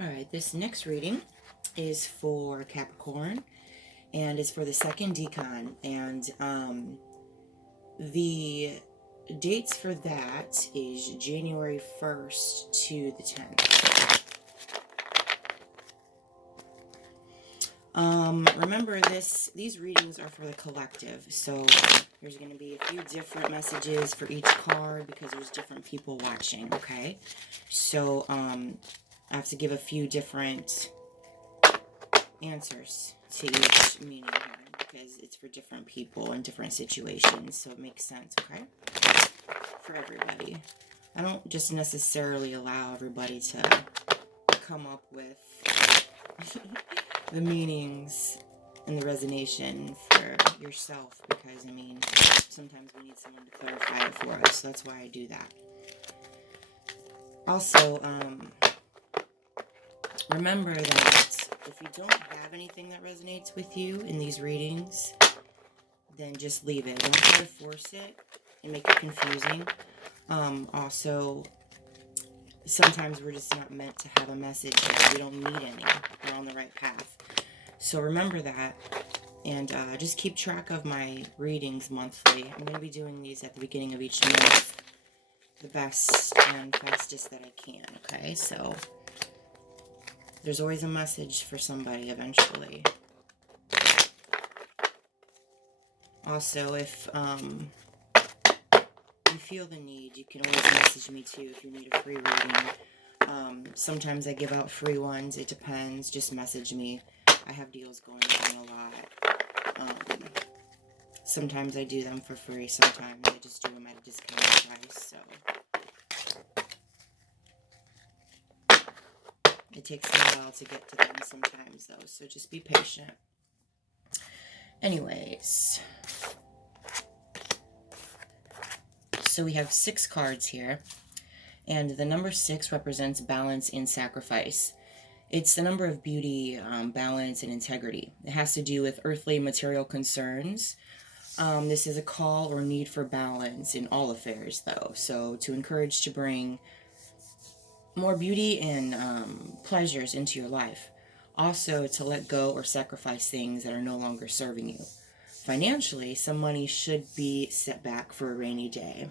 Alright, this next reading is for Capricorn, and it's for the second Decan, and the dates for that is January 1st to the 10th. Remember these readings are for the collective, so there's going to be a few different messages for each card because there's different people watching, okay? So, I have to give a few different answers to each meaning here because it's for different people and different situations, so it makes sense, okay? For everybody. I don't just necessarily allow everybody to come up with the meanings and the resonation for yourself because, I mean, sometimes we need someone to clarify it for us, so that's why I do that. Also, remember that if you don't have anything that resonates with you in these readings, then just leave it. Don't try to force it and make it confusing. Also, sometimes we're just not meant to have a message. We don't need any. We're on the right path. So remember that, and just keep track of my readings monthly. I'm going to be doing these at the beginning of each month, the best and fastest that I can, okay? So there's always a message for somebody eventually. Also, if you feel the need, you can always message me too if you need a free reading. Sometimes I give out free ones. It depends. Just message me. I have deals going on a lot. Sometimes I do them for free. Sometimes I just do them at a discounted price. So it takes me a while to get to them sometimes, though. So just be patient. Anyways, so we have 6 cards here, and the number 6 represents balance and sacrifice. It's the number of beauty, balance, and integrity. It has to do with earthly material concerns. This is a call or need for balance in all affairs, though. So to encourage to bring more beauty and pleasures into your life. Also, to let go or sacrifice things that are no longer serving you. Financially, some money should be set back for a rainy day.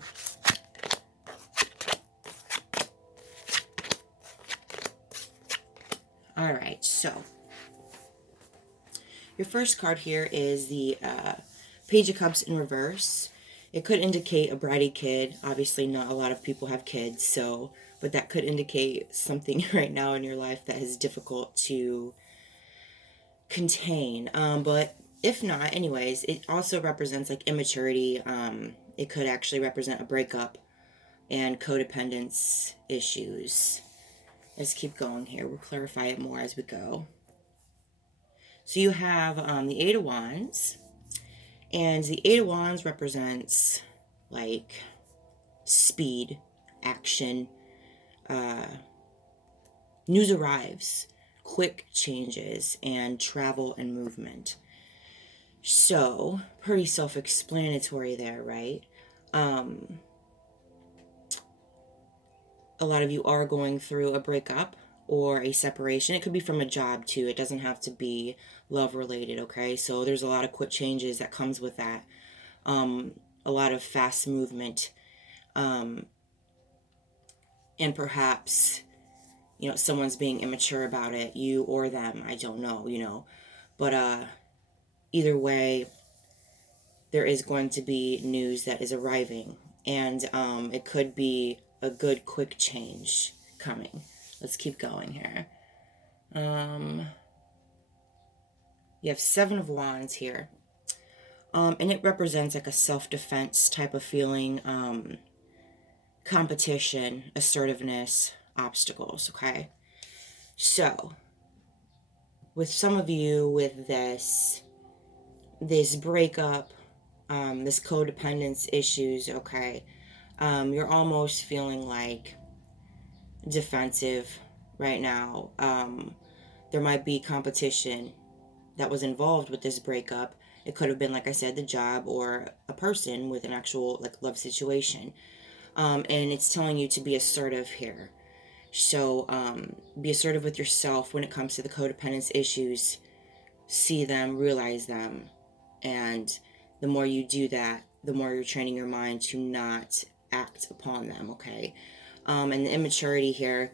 Alright, so your first card here is the Page of Cups in reverse. It could indicate a bratty kid. Obviously, not a lot of people have kids, but that could indicate something right now in your life that is difficult to contain. But if not, anyways, it also represents like immaturity. It could actually represent a breakup and codependence issues. Let's keep going here. We'll clarify it more as we go. So you have the 8 of Wands. And the 8 of Wands represents like speed, action, news arrives, quick changes, and travel and movement. So, pretty self-explanatory there, right? A lot of you are going through a breakup or a separation. It could be from a job too. It doesn't have to be love related, okay? So there's a lot of quick changes that comes with that. A lot of fast movement. And perhaps, someone's being immature about it, you or them, I don't know. But either way, there is going to be news that is arriving. And it could be a good quick change coming. Let's keep going here. You have 7 of Wands here. And it represents like a self-defense type of feeling, competition, assertiveness, obstacles, okay? So, with some of you with this breakup, this codependence issues, okay, you're almost feeling like defensive right now. There might be competition that was involved with this breakup. It could have been, like I said, the job or a person with an actual like love situation. And it's telling you to be assertive here. So be assertive with yourself when it comes to the codependence issues. See them, realize them, and the more you do that, the more you're training your mind to not act upon them, okay? And the immaturity here,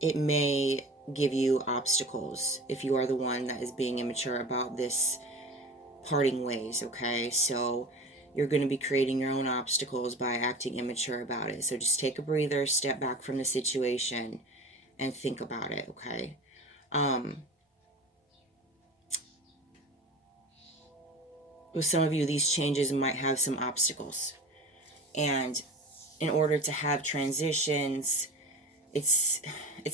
it may give you obstacles if you are the one that is being immature about this parting ways, okay? So you're going to be creating your own obstacles by acting immature about it. So just take a breather, step back from the situation, and think about it, okay? With some of you, these changes might have some obstacles. And in order to have transitions, it's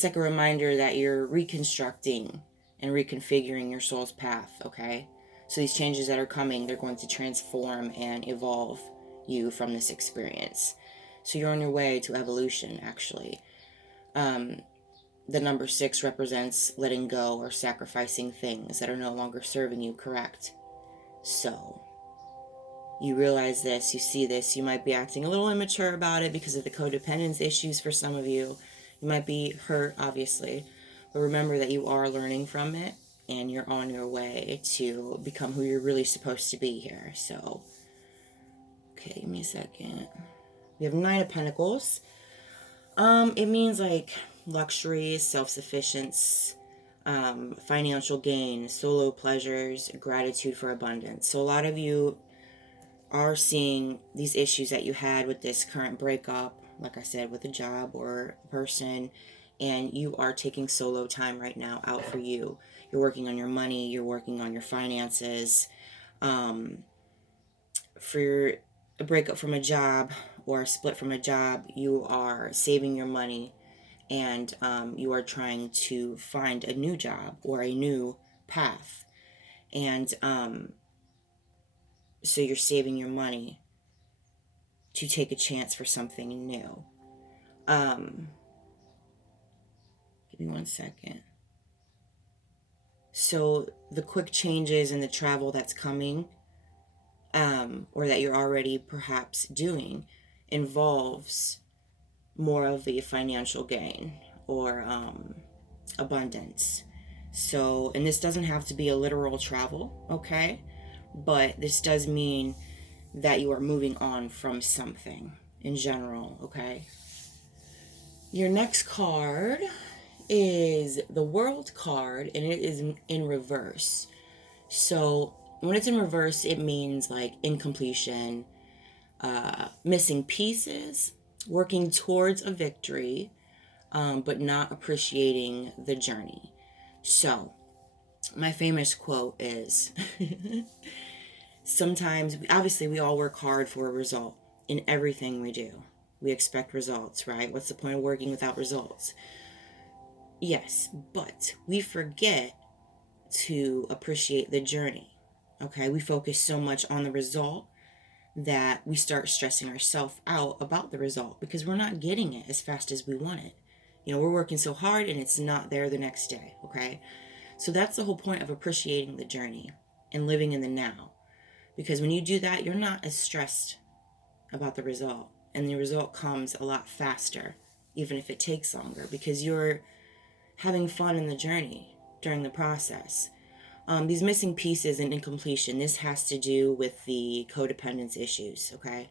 like a reminder that you're reconstructing and reconfiguring your soul's path, okay? So these changes that are coming, they're going to transform and evolve you from this experience. So you're on your way to evolution, actually. The number 6 represents letting go or sacrificing things that are no longer serving you, correct? So you realize this, you see this, you might be acting a little immature about it because of the codependence issues for some of you. You might be hurt, obviously, but remember that you are learning from it and you're on your way to become who you're really supposed to be here. So, okay, give me a second. We have 9 of Pentacles. It means like luxury, self-sufficiency, financial gain, solo pleasures, gratitude for abundance. So a lot of you are seeing these issues that you had with this current breakup, like I said, with a job or a person, and you are taking solo time right now out for you. You're working on your money, you're working on your finances. For a breakup from a job or a split from a job, you are saving your money and you are trying to find a new job or a new path. And so you're saving your money to take a chance for something new. Give me one second. So the quick changes in the travel that's coming, or that you're already perhaps doing, involves more of the financial gain or abundance. So, and this doesn't have to be a literal travel, okay? But this does mean that you are moving on from something in general, okay? Your next card is the World card, and it is in reverse. So when it's in reverse, it means like incompletion, missing pieces, working towards a victory, but not appreciating the journey. So my famous quote is sometimes, obviously, we all work hard for a result in everything we do. We expect results, right? What's the point of working without results? Yes, but we forget to appreciate the journey, okay? We focus so much on the result that we start stressing ourselves out about the result because we're not getting it as fast as we want it. You know, we're working so hard and it's not there the next day, okay? So that's the whole point of appreciating the journey and living in the now. Because when you do that, you're not as stressed about the result. And the result comes a lot faster, even if it takes longer, because you're having fun in the journey during the process. These missing pieces and incompletion, this has to do with the codependence issues, okay?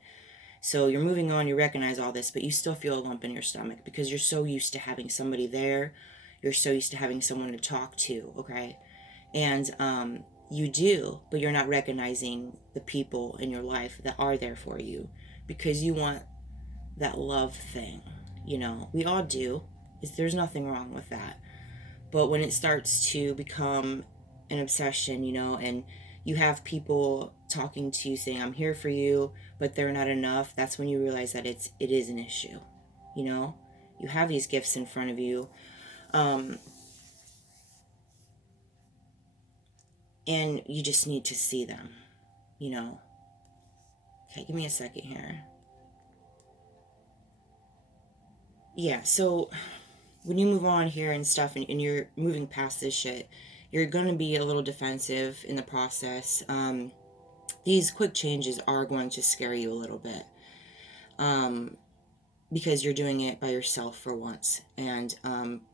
So you're moving on, you recognize all this, but you still feel a lump in your stomach because you're so used to having somebody there. You're so used to having someone to talk to, okay? And you do, but you're not recognizing the people in your life that are there for you because you want that love thing, you know? We all do. There's nothing wrong with that. But when it starts to become an obsession, you know, and you have people talking to you saying, I'm here for you, but they're not enough, that's when you realize that it is an issue, you know? You have these gifts in front of you. And you just need to see them, you know? Okay, give me a second here. Yeah, so when you move on here and stuff and you're moving past this shit, you're going to be a little defensive in the process. These quick changes are going to scare you a little bit. because you're doing it by yourself for once. And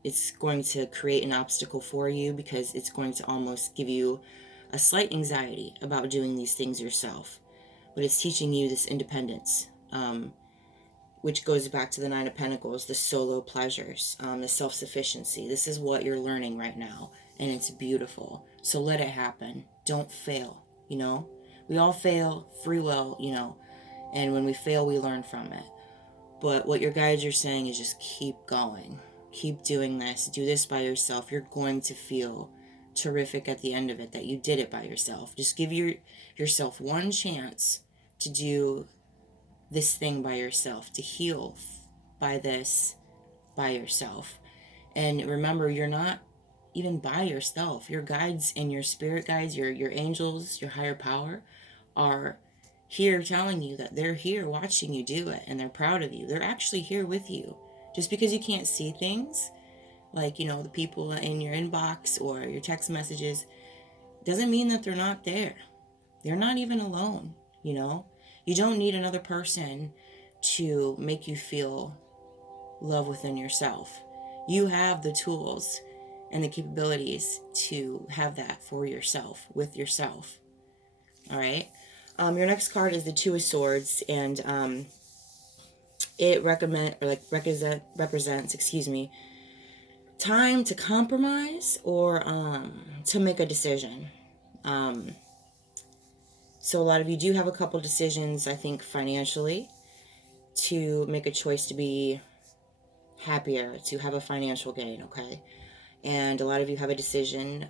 it's going to create an obstacle for you because it's going to almost give you a slight anxiety about doing these things yourself. But it's teaching you this independence, which goes back to the Nine of Pentacles, the solo pleasures, the self-sufficiency. This is what you're learning right now, and it's beautiful. So let it happen. Don't fail, you know? We all fail, free will, you know, and when we fail, we learn from it. But what your guides are saying is just keep going. Keep doing this. Do this by yourself. You're going to feel terrific at the end of it that you did it by yourself. Just give yourself one chance to do this thing by yourself, to heal by this by yourself. And remember, you're not even by yourself. Your guides and your spirit guides, your angels, your higher power are here telling you that they're here watching you do it, and they're proud of you. They're actually here with you. Just because you can't see things, like, you know, the people in your inbox or your text messages, doesn't mean that they're not there. They're not even alone, you know? You don't need another person to make you feel love within yourself. You have the tools and the capabilities to have that for yourself, with yourself. All right? Your next card is the Two of Swords, and it represents, time to compromise or to make a decision. So a lot of you do have a couple decisions, I think, financially, to make a choice to be happier, to have a financial gain, okay? And a lot of you have a decision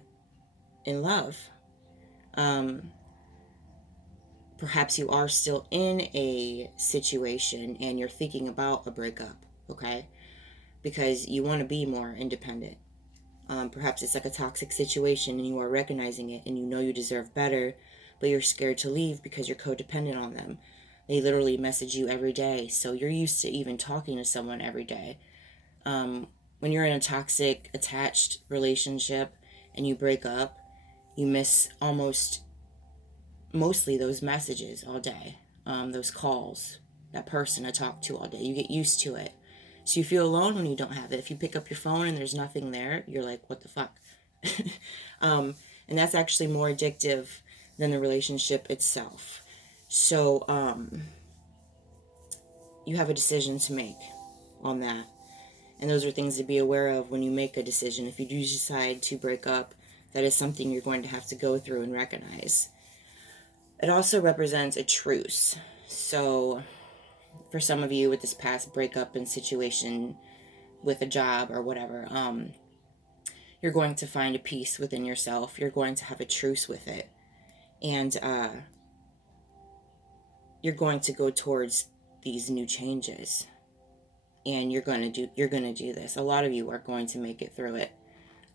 in love. Perhaps you are still in a situation and you're thinking about a breakup, okay? Because you want to be more independent. Perhaps it's like a toxic situation and you are recognizing it and you know you deserve better, but you're scared to leave because you're codependent on them. They literally message you every day, so you're used to even talking to someone every day. When you're in a toxic, attached relationship and you break up, you miss mostly those messages all day, those calls, that person to talk to all day. You get used to it. So you feel alone when you don't have it. If you pick up your phone and there's nothing there, you're like, what the fuck? And that's actually more addictive than the relationship itself. So you have a decision to make on that. And those are things to be aware of when you make a decision. If you do decide to break up, that is something you're going to have to go through and recognize. It also represents a truce. So for some of you with this past breakup and situation with a job or whatever, you're going to find a peace within yourself. You're going to have a truce with it. And you're going to go towards these new changes. And you're going to do this. A lot of you are going to make it through it.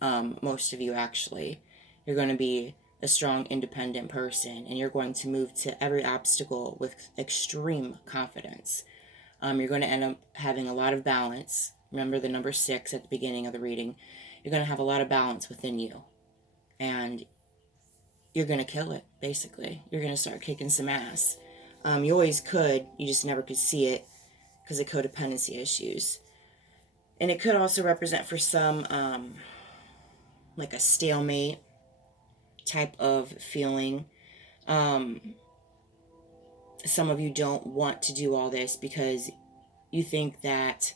Most of you, actually. You're going to be a strong, independent person, and you're going to move to every obstacle with extreme confidence. You're going to end up having a lot of balance. Remember the number 6 at the beginning of the reading. You're going to have a lot of balance within you. And you're going to kill it, basically. You're going to start kicking some ass. You always could. You just never could see it because of codependency issues. And it could also represent for some like a stalemate type of feeling. Some of you don't want to do all this because you think that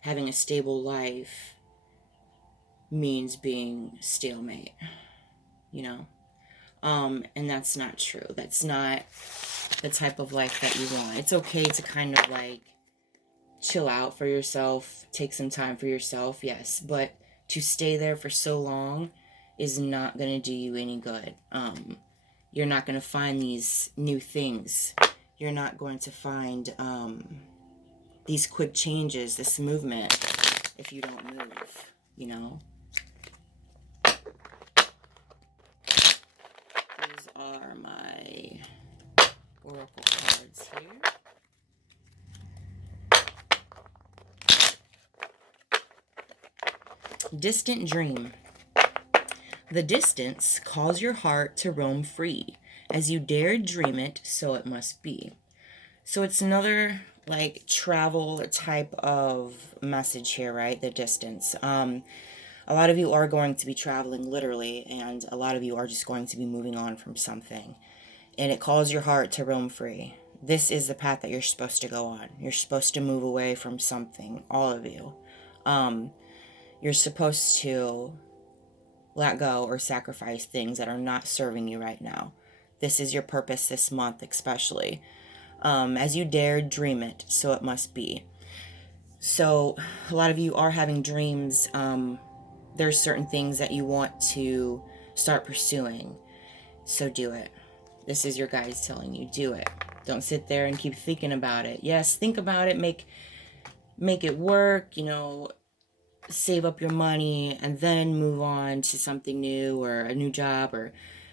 having a stable life means being stalemate, you know? And that's not true. That's not the type of life that you want. It's okay to kind of like chill out for yourself, take some time for yourself, yes, but to stay there for so long is not going to do you any good. You're not going to find these new things. You're not going to find these quick changes, this movement, if you don't move, you know? These are my oracle cards here. Distant dream. The distance calls your heart to roam free. As you dare dream it, so it must be. So it's another like travel type of message here, right? The distance. A lot of you are going to be traveling literally, and a lot of you are just going to be moving on from something. And it calls your heart to roam free. This is the path that you're supposed to go on. You're supposed to move away from something, all of you. You're supposed to let go or sacrifice things that are not serving you right now. This is your purpose this month, especially. As you dared, dream it, so it must be. So, a lot of you are having dreams. There's certain things that you want to start pursuing. So do it. This is your guides telling you, do it. Don't sit there and keep thinking about it. Yes, think about it, make it work, save up your money and then move on to something new or a new job or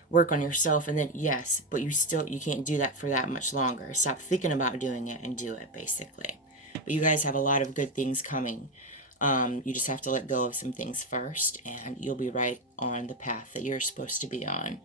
work on yourself, and then yes, but you can't do that for that much longer. Stop thinking about doing it and do it, basically. But you guys have a lot of good things coming. You just have to let go of some things first, and you'll be right on the path that you're supposed to be on.